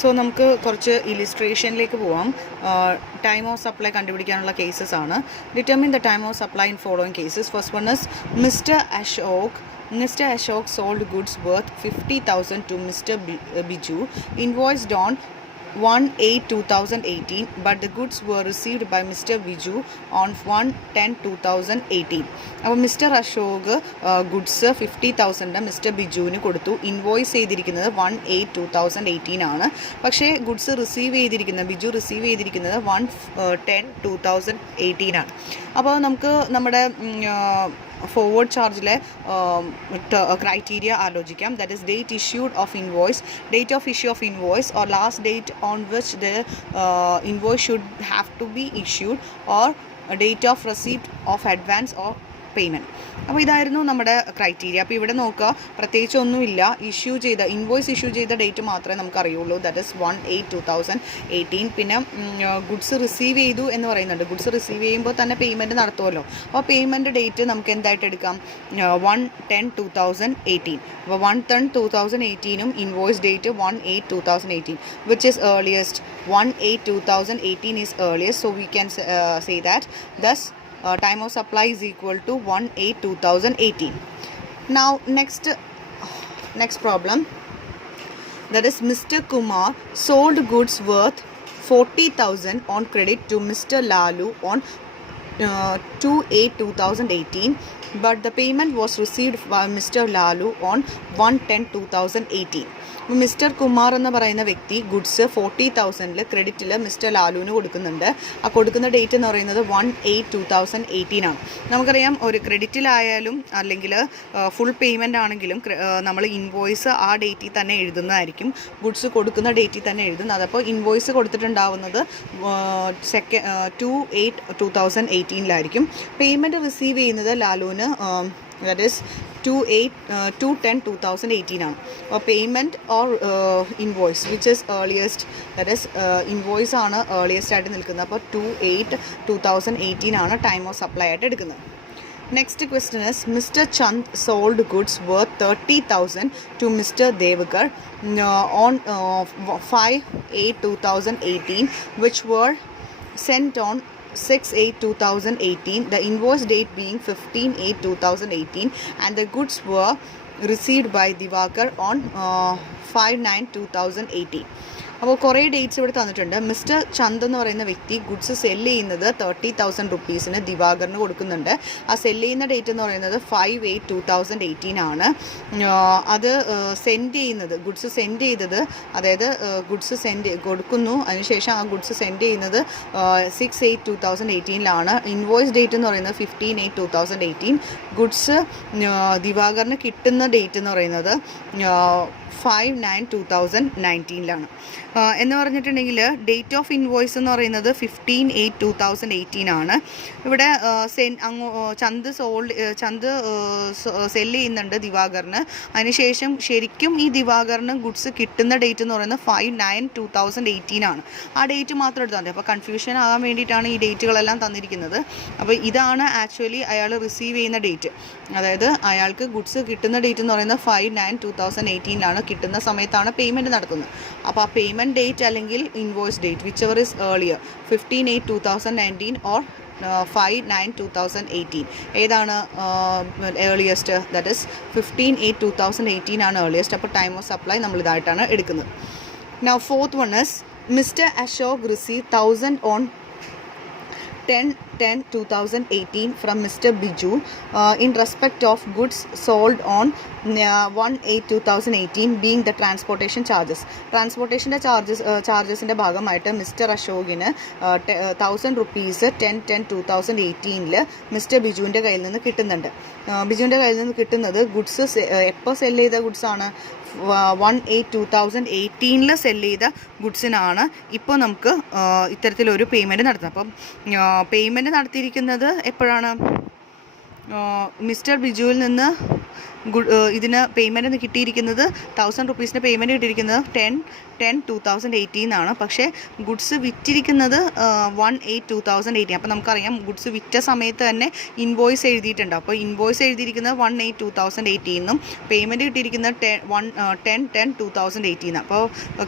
So നമുക്ക് കുറച്ച് ഇലിസ്ട്രേഷനിലേക്ക് പോവാം. ടൈം ഓഫ് സപ്ലൈ കണ്ടുപിടിക്കാനുള്ള കേസസ് ആണ്. Determine the time of supply in following cases. First one is Mr. Ashok sold goods worth 50,000 to Mr. Biju, invoiced on 1/8/2018, but the goods were received by Mr. Biju on 1/10/2018. അപ്പോൾ mister Ashok goods 50,000 mister ബിജുവിന് കൊടുത്തു. Invoice ചെയ്തിരിക്കുന്നത് 1/8/2018 ആണ്. പക്ഷേ goods Biju receive ചെയ്തിരിക്കുന്നത് 1/10/2018 ആണ്. അപ്പോൾ നമുക്ക് നമ്മുടെ ഫോർവേഡ് ചാർജിലെ ക്രൈറ്റീരിയ ആലോചിക്കാം. That is date issued of invoice, date of issue of invoice or last date on which the invoice should have to be issued, or a date of receipt of advance or payment. അപ്പോൾ ഇതായിരുന്നു നമ്മുടെ criteria. അപ്പോൾ ഇവിടെ നോക്കുക, പ്രത്യേകിച്ച് ഒന്നുമില്ല. Invoice issue ചെയ്ത date മാത്രമേ നമുക്ക് അറിയുള്ളൂ. That is 1/8/2018. പിന്നെ ഗുഡ്സ് റിസീവ് ചെയ്തു എന്ന് പറയുന്നുണ്ട്. ഗുഡ്സ് റിസീവ് ചെയ്യുമ്പോൾ തന്നെ പേയ്മെൻറ്റ് നടത്തുമല്ലോ. അപ്പോൾ പേയ്മെൻറ്റ് ഡേറ്റ് നമുക്ക് എന്തായിട്ട് എടുക്കാം? 1/10/2018. അപ്പോൾ 1/10/2018 invoice date 1/8/2018, which is earliest. 1/8/2018 is earliest, so we can say that thus time of supply is equal to 1/8/2018. Now next problem, that is Mr. Kumar sold goods worth 40,000 on credit to Mr. Lalu on 2/8/2018, but the payment was received by Mr. Lalu on 1/10/2018. Mister Kumar എന്ന് പറയുന്ന വ്യക്തി goods 40,000 ക്രെഡിറ്റിൽ mister ലാലുവിന് കൊടുക്കുന്നുണ്ട്. ആ കൊടുക്കുന്ന date എന്ന് പറയുന്നത് 1/8/2018 ആണ്. നമുക്കറിയാം, ഒരു ക്രെഡിറ്റിലായാലും അല്ലെങ്കിൽ ഫുൾ പേയ്മെൻ്റ് ആണെങ്കിലും നമ്മൾ ഇൻവോയ്സ് ആ ഡേറ്റിൽ തന്നെ എഴുതുന്നതായിരിക്കും. ഗുഡ്സ് കൊടുക്കുന്ന ഡേറ്റിൽ തന്നെ എഴുതുന്നത്. അതപ്പോൾ ഇൻവോയ്സ് കൊടുത്തിട്ടുണ്ടാവുന്നത് 2/8/2018 പേയ്മെൻറ്റ് റിസീവ് ചെയ്യുന്നത് ലാലുവിന് ദാറ്റ് ഈസ് 2/10/2018 ആണ്. Payment or invoice which is earliest, that is invoice ആണ് ഏർലിയസ്റ്റ് ആയിട്ട് നിൽക്കുന്നത്. അപ്പോൾ 2/8/2018 ആണ് ടൈം ഓഫ് സപ്ലൈ ആയിട്ട് എടുക്കുന്നത്. Next question is Mr. Chand sold goods worth 30,000 to Mr. Devgar on 5/8/2018, which were sent on 6/8/2018, the invoice date being 15/8/2018, and the goods were received by Divakar on 5/9/2018. അപ്പോൾ കുറേ dates ഇവിടെ തന്നിട്ടുണ്ട്. Mister Chand എന്ന് പറയുന്ന വ്യക്തി goods cell ചെയ്യുന്നത് 30,000 റുപ്പീസിന് ദിവാകറിന് കൊടുക്കുന്നുണ്ട്. ആ സെല്ല് ചെയ്യുന്ന ഡേറ്റ് എന്ന് പറയുന്നത് 5/8/2018 ആണ്. അത് ഗുഡ്സ് സെൻഡ് ചെയ്തത്, അതായത് ഗുഡ്സ് കൊടുക്കുന്നു, അതിനുശേഷം ആ ഗുഡ്സ് സെൻഡ് ചെയ്യുന്നത് 6/8/2018 ഇൻവോയ്സ് ഡേറ്റ് എന്ന് പറയുന്നത് 15/8/2018. ഗുഡ്സ് ദിവാകറിന് കിട്ടുന്ന ഡേറ്റ് എന്ന് പറയുന്നത് 5/9/2019 എന്ന് പറഞ്ഞിട്ടുണ്ടെങ്കിൽ ഡേറ്റ് ഓഫ് ഇൻവോയ്സ് എന്ന് പറയുന്നത് 15/8/2018 ആണ്. ഇവിടെ ചന്ദ് സെല്ല് ചെയ്യുന്നുണ്ട് ദിവാകറിന്. അതിനുശേഷം ശരിക്കും ഈ ദിവാകറിന് ഗുഡ്സ് കിട്ടുന്ന ഡേറ്റ് എന്ന് പറയുന്നത് 5/9/2018 ആണ്. ആ ഡേറ്റ് മാത്രം എടുത്താൽ മതി. അപ്പോൾ കൺഫ്യൂഷൻ ആകാൻ വേണ്ടിയിട്ടാണ് ഈ ഡേറ്റുകളെല്ലാം തന്നിരിക്കുന്നത്. അപ്പോൾ ഇതാണ് ആക്ച്വലി അയാൾ റിസീവ് ചെയ്യുന്ന ഡേറ്റ്. അതായത് അയാൾക്ക് ഗുഡ്സ് കിട്ടുന്ന ഡേറ്റ് എന്ന് പറയുന്നത് 5/9/2018 കിട്ടുന്ന സമയത്താണ് പേയ്മെൻറ്റ് നടത്തുന്നത്. അപ്പോൾ ആ പേയ്മെൻറ്റ് ഡേറ്റ് അല്ലെങ്കിൽ invoice date which ever is earlier, 15/8/2019 or 5/9/2018, ഏതാണ് ഏർലിയസ്റ്റ്? ദാറ്റ് ഇസ് 15/8/2018 ആണ് ഏർലിയസ്റ്റ്. അപ്പോൾ ടൈം ഓഫ് സപ്ലൈ നമ്മൾ ഇതായിട്ടാണ് എടുക്കുന്നത്. Now fourth one is Mr. Ashok received 1,000 on 10/10/2018 from Mr. Biju in respect of goods sold on 1/8/2018, being the transportation charges. ട്രാൻസ്പോർട്ടേഷൻ്റെ ചാർജസിൻ്റെ ഭാഗമായിട്ട് mister അശോകിന് 1,000 rupees 10/10/2018 mister ബിജുവിൻ്റെ കയ്യിൽ നിന്ന് കിട്ടുന്നുണ്ട്. ബിജുവിൻ്റെ കയ്യിൽ നിന്ന് കിട്ടുന്നത് ഗുഡ്സ് എപ്പോൾ സെല്ല് ചെയ്ത ഗുഡ്സാണ്? 1/8/2018 സെല്ല് ചെയ്ത ഗുഡ്സിനാണ് ഇപ്പോൾ നമുക്ക് ഇത്തരത്തിലൊരു പേയ്മെൻറ്റ് നടത്തുന്നത്. അപ്പം പേയ്മെൻറ്റ് നടത്തിയിരിക്കുന്നത് എപ്പോഴാണ്? മിസ്റ്റർ ബിജുവിൽ നിന്ന് ഇതിന് പേയ്മെൻറ്റ് കിട്ടിയിരിക്കുന്നത് 1000 റുപ്പീസിൻ്റെ പേയ്മെൻറ്റ് കിട്ടിയിരിക്കുന്നത് 10/10/2018 ആണ്. പക്ഷേ ഗുഡ്സ് വിറ്റിരിക്കുന്നത് 1/8/2018. അപ്പോൾ നമുക്കറിയാം ഗുഡ്സ് വിറ്റ സമയത്ത് തന്നെ ഇൻവോയ്സ് എഴുതിയിട്ടുണ്ട്. അപ്പോൾ ഇൻവോയ്സ് എഴുതിയിരിക്കുന്നത് 1/8/2018 പേയ്മെൻറ്റ് കിട്ടിയിരിക്കുന്നത് 10/10/2018. അപ്പോൾ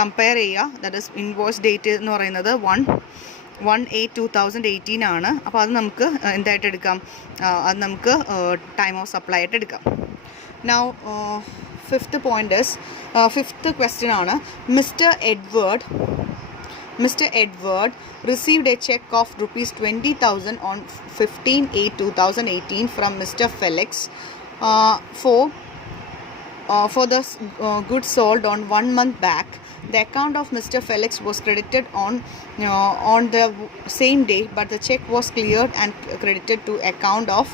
കമ്പയർ ചെയ്യുക. ദാറ്റ് ഇസ് ഇൻവോയ്സ് ഡേറ്റ് എന്ന് പറയുന്നത് 1/8/2018 ആണ്. അപ്പോൾ അത് നമുക്ക് എന്തായിട്ട് എടുക്കാം? അത് നമുക്ക് ടൈം ഓഫ് സപ്ലൈ ആയിട്ട് എടുക്കാം. Now fifth point is fifth question ആണ് Mr. Edward received a check of rupees 20,000 on 15/8/2018 from Mr. Felix for the goods sold on 1 month back. The account of Mr. Felix was credited on the same day, but the check was cleared and credited to account of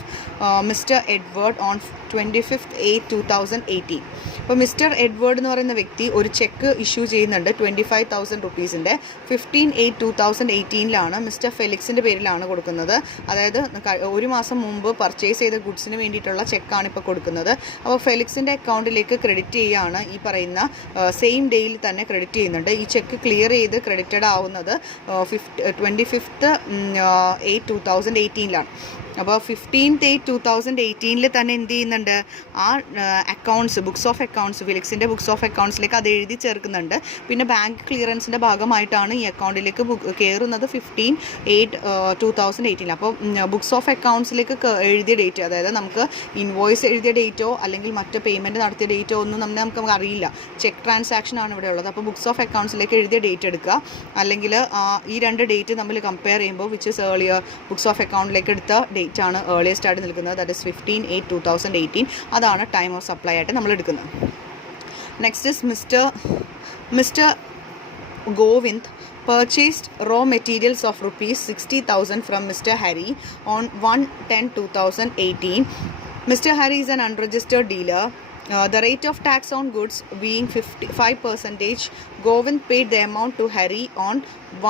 Mr. Edward on 25/8/2018. അപ്പോൾ mister Edward എന്ന് പറയുന്ന വ്യക്തി ഒരു cheque issue ചെയ്യുന്നുണ്ട് 25,000 റുപ്പീസിൻ്റെ 15/8/2018 mister ഫെലിക്സിൻ്റെ പേരിലാണ് കൊടുക്കുന്നത്. അതായത് ഒരു മാസം മുമ്പ് പർച്ചേസ് ചെയ്ത ഗുഡ്സിന് വേണ്ടിയിട്ടുള്ള ചെക്കാണ് ഇപ്പോൾ കൊടുക്കുന്നത്. അപ്പോൾ ഫെലിക്സിൻ്റെ അക്കൗണ്ടിലേക്ക് ക്രെഡിറ്റ് ചെയ്യുകയാണ്. ഈ പറയുന്ന സെയിം ഡേയിൽ തന്നെ ക്രെഡിറ്റ് ചെയ്യുന്നുണ്ട്. ഈ ചെക്ക് ക്ലിയർ ചെയ്ത് ക്രെഡിറ്റഡ് ആവുന്നത് 25/8/2018. അപ്പോൾ 15/8/2018 തന്നെ എന്ത് ചെയ്യുന്നുണ്ട്? ആ അക്കൗണ്ട്സ് ബുക്സ് ഓഫ് അക്കൗണ്ട്സ് ഫെലിക്സിൻ്റെ ബുക്സ് ഓഫ് അക്കൗണ്ട്സിലേക്ക് അത് എഴുതി ചേർക്കുന്നുണ്ട്. പിന്നെ ബാങ്ക് ക്ലിയറൻസിൻ്റെ ഭാഗമായിട്ടാണ് ഈ അക്കൗണ്ടിലേക്ക് കയറുന്നത് 15/8/2018. അപ്പോൾ ബുക്സ് ഓഫ് അക്കൗണ്ട്സിലേക്ക് എഴുതിയ ഡേറ്റ്, അതായത് നമുക്ക് ഇൻവോയ്സ് എഴുതിയ ഡേറ്റോ അല്ലെങ്കിൽ മറ്റ് പേയ്മെൻറ്റ് നടത്തിയ ഡേറ്റോ ഒന്നും നമുക്ക് അറിയില്ല. ചെക്ക് ട്രാൻസാക്ഷൻ ആണ് ഇവിടെ ഉള്ളത്. അപ്പോൾ ബുക്സ് ഓഫ് അക്കൗണ്ട്സിലേക്ക് എഴുതിയ ഡേറ്റ് എടുക്കുക. അല്ലെങ്കിൽ ഈ രണ്ട് ഡേറ്റ് നമ്മൾ കമ്പയർ ചെയ്യുമ്പോൾ which is earlier books of അക്കൗണ്ടിലേക്ക് എടുത്ത ഡേറ്റ് ആണ് ഏർലിയസ്റ്റ് ആയിട്ട് നിൽക്കുന്നത്. That is 15/8/2018. അതാണ് ടൈം ഓഫ് സപ്ലൈ ആയിട്ട് നമ്മൾ എടുക്കുന്നത്. Next is mister Govind purchased raw materials of rupees 60,000 from Mr. Harry on 1/10/2018. Mr. Harry is an unregistered dealer. The rate of tax on goods being 5%, Govind paid the amount to Harry on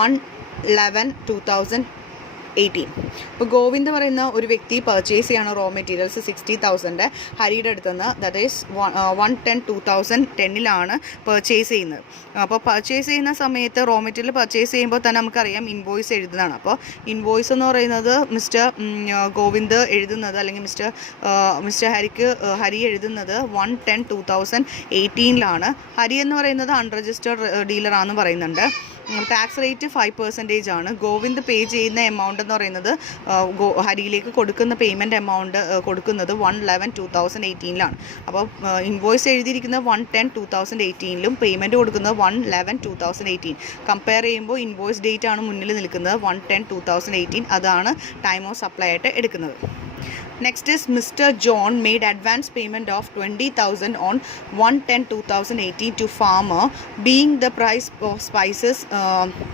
1/11/2018. ഇപ്പോൾ ഗോവിന്ദ് പറയുന്ന ഒരു വ്യക്തി purchase ചെയ്യാണ് raw materials 60,000 ഹരിയുടെ അടുത്ത് നിന്ന്. That is 1/10/2010 purchase ചെയ്യുന്നത്. അപ്പോൾ പർച്ചേസ് ചെയ്യുന്ന സമയത്ത് റോ മെറ്റീരിയൽ പർച്ചേസ് ചെയ്യുമ്പോൾ തന്നെ നമുക്കറിയാം ഇൻവോയ്സ് എഴുതുന്നതാണ്. അപ്പോൾ ഇൻവോയ്സ് എന്ന് പറയുന്നത് മിസ്റ്റർ ഗോവിന്ദ് എഴുതുന്നത് അല്ലെങ്കിൽ മിസ്റ്റർ ഹരി എഴുതുന്നത് 1/10/2018. ഹരി എന്ന് പറയുന്നത് അൺരജിസ്റ്റേർഡ് ഡീലറാണെന്ന് പറയുന്നുണ്ട്. ടാക്സ് റേറ്റ് 5% ആണ്. ഗോവിന്ദ് പേ ചെയ്യുന്ന എമൗണ്ട് എന്ന് പറയുന്നത് ഹരിയിലേക്ക് കൊടുക്കുന്ന പേയ്മെൻറ്റ് എമൗണ്ട് കൊടുക്കുന്നത് 1/11/2018. അപ്പോൾ ഇൻവോയ്സ് എഴുതിയിരിക്കുന്നത് 1/10/2018 പേയ്മെൻറ്റ് കൊടുക്കുന്നത് 1/11/2018. കമ്പയർ ചെയ്യുമ്പോൾ ഇൻവോയ്സ് ഡേറ്റ് ആണ് മുന്നിൽ നിൽക്കുന്നത് 1/10/2018. അതാണ് ടൈം ഓഫ് സപ്ലൈ ആയിട്ട് എടുക്കുന്നത്. Next is Mr. John made advance payment of 20,000 on 1/10/2018 to farmer, being the price of spices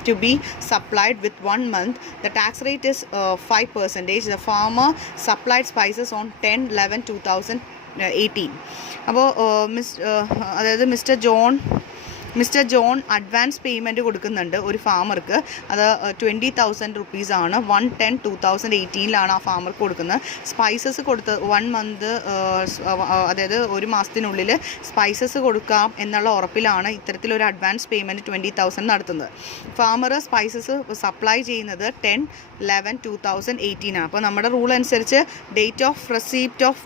to be supplied with 1 month. The tax rate is 5%. The farmer supplied spices on 10/11/2018. അപ്പോൾ അതായത് mister John advance payment കൊടുക്കുന്നുണ്ട് ഒരു ഫാമർക്ക്. അത് 20,000 റുപ്പീസാണ്. 1/10/2018 ആ ഫാമർക്ക് കൊടുക്കുന്നത്. Spices കൊടുത്ത് 1 month, അതായത് ഒരു മാസത്തിനുള്ളിൽ സ്പൈസസ് കൊടുക്കാം എന്നുള്ള ഉറപ്പിലാണ് ഇത്തരത്തിലൊരു അഡ്വാൻസ് പേയ്മെൻറ്റ് 20,000 നടത്തുന്നത്. ഫാമർ സ്പൈസസ് സപ്ലൈ ചെയ്യുന്നത് 10/11/2018 അപ്പോൾ നമ്മുടെ റൂൾ അനുസരിച്ച് date of receipt of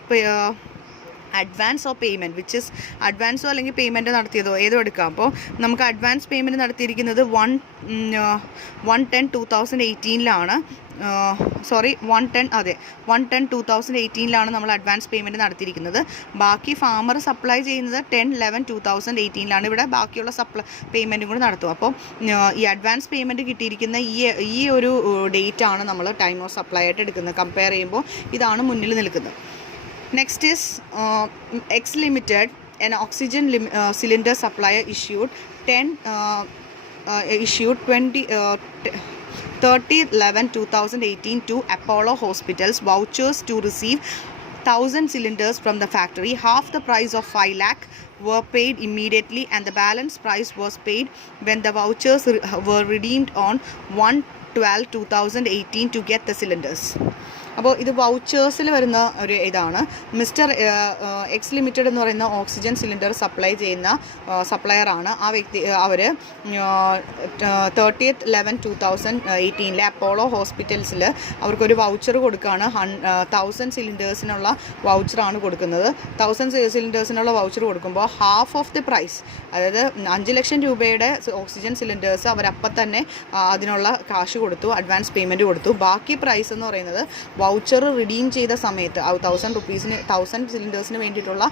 advance of payment which is അഡ്വാൻസോ അല്ലെങ്കിൽ പേയ്മെൻറ്റ് നടത്തിയതോ ഏതോ എടുക്കാം. അപ്പോൾ നമുക്ക് അഡ്വാൻസ് പേയ്മെൻറ്റ് നടത്തിയിരിക്കുന്നത് 1/10/2018 സോറി 1/10/2018 നമ്മൾ അഡ്വാൻസ് പേയ്മെൻറ്റ് നടത്തിയിരിക്കുന്നത്. ബാക്കി ഫാമർ സപ്ലൈ ചെയ്യുന്നത് 10/11/2018 ഇവിടെ ബാക്കിയുള്ള പേയ്മെൻറ്റും കൂടി നടത്തും. അപ്പോൾ ഈ അഡ്വാൻസ് പേയ്മെൻറ്റ് കിട്ടിയിരിക്കുന്ന ഈ ഒരു ഡേറ്റ് ആണ് നമ്മൾ ടൈം ഓഫ് സപ്ലൈ ആയിട്ട് എടുക്കുന്നത്. കമ്പയർ ചെയ്യുമ്പോൾ ഇതാണ് മുന്നിൽ നിൽക്കുന്നത്. Next is X Limited, an oxygen cylinder supplier issued 30/11/2018 to Apollo Hospitals vouchers to receive 1,000 cylinders from the factory. Half the price of 5 lakh were paid immediately and the balance price was paid when the vouchers were redeemed on 1/12/2018 to get the cylinders. അപ്പോൾ ഇത് വൗച്ചേഴ്സിൽ വരുന്ന ഒരു ഇതാണ്. Mister X limited എന്ന് പറയുന്ന oxygen cylinder supply ചെയ്യുന്ന സപ്ലയറാണ്. ആ വ്യക്തി അവർ 30/11/2018 അപ്പോളോ ഹോസ്പിറ്റൽസിൽ അവർക്കൊരു വൗച്ചർ കൊടുക്കുകയാണ്. 1000 സിലിണ്ടേഴ്സിനുള്ള വൗച്ചറാണ് കൊടുക്കുന്നത്. 1000 സിലിണ്ടേഴ്സിനുള്ള വൗച്ചർ കൊടുക്കുമ്പോൾ ഹാഫ് ഓഫ് ദി പ്രൈസ്, അതായത് 5 ലക്ഷം രൂപയുടെ ഓക്സിജൻ സിലിണ്ടേഴ്സ് അവരപ്പം തന്നെ അതിനുള്ള കാശ് കൊടുത്തു, അഡ്വാൻസ് പേയ്മെൻറ്റ് കൊടുത്തു. ബാക്കി പ്രൈസ് എന്ന് പറയുന്നത് വൗച്ചർ റിഡീം ചെയ്ത സമയത്ത് 1000 സിലിണ്ടേഴ്സിന് വേണ്ടിയിട്ടുള്ള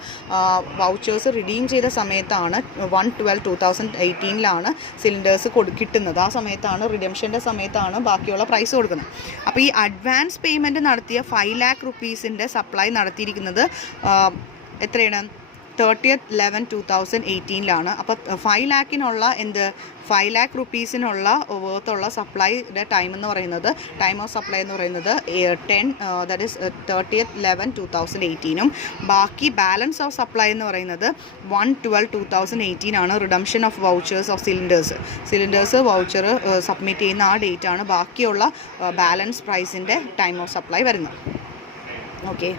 വൗച്ചേഴ്സ് റിഡീം ചെയ്ത സമയത്താണ് 1/12/2018 സിലിണ്ടേഴ്സ് കിട്ടുന്നത്. ആ സമയത്താണ് റിഡംഷൻ്റെ സമയത്താണ് ബാക്കിയുള്ള പ്രൈസ് കൊടുക്കുന്നത്. അപ്പോൾ ഈ അഡ്വാൻസ് പേയ്മെൻറ്റ് നടത്തിയ 5 lakh rupees സപ്ലൈ നടത്തിയിരിക്കുന്നത് എത്രയാണ്? 30/11/2018 അപ്പോൾ 5 lakhനുള്ള 5 lakh rupeesനുള്ള വേർത്തുള്ള സപ്ലൈയുടെ ടൈം എന്ന് പറയുന്നത്, ടൈം ഓഫ് സപ്ലൈ എന്ന് പറയുന്നത് 30/11/2018 ബാക്കി ബാലൻസ് ഓഫ് സപ്ലൈ എന്ന് പറയുന്നത് 1/12/2018 redemption of vouchers of cylinders voucher submit ചെയ്യുന്ന ആ ഡേറ്റ് ആണ് ബാക്കിയുള്ള ബാലൻസ് പ്രൈസിൻ്റെ ടൈം ഓഫ് സപ്ലൈ വരുന്നത്. ഓക്കെ.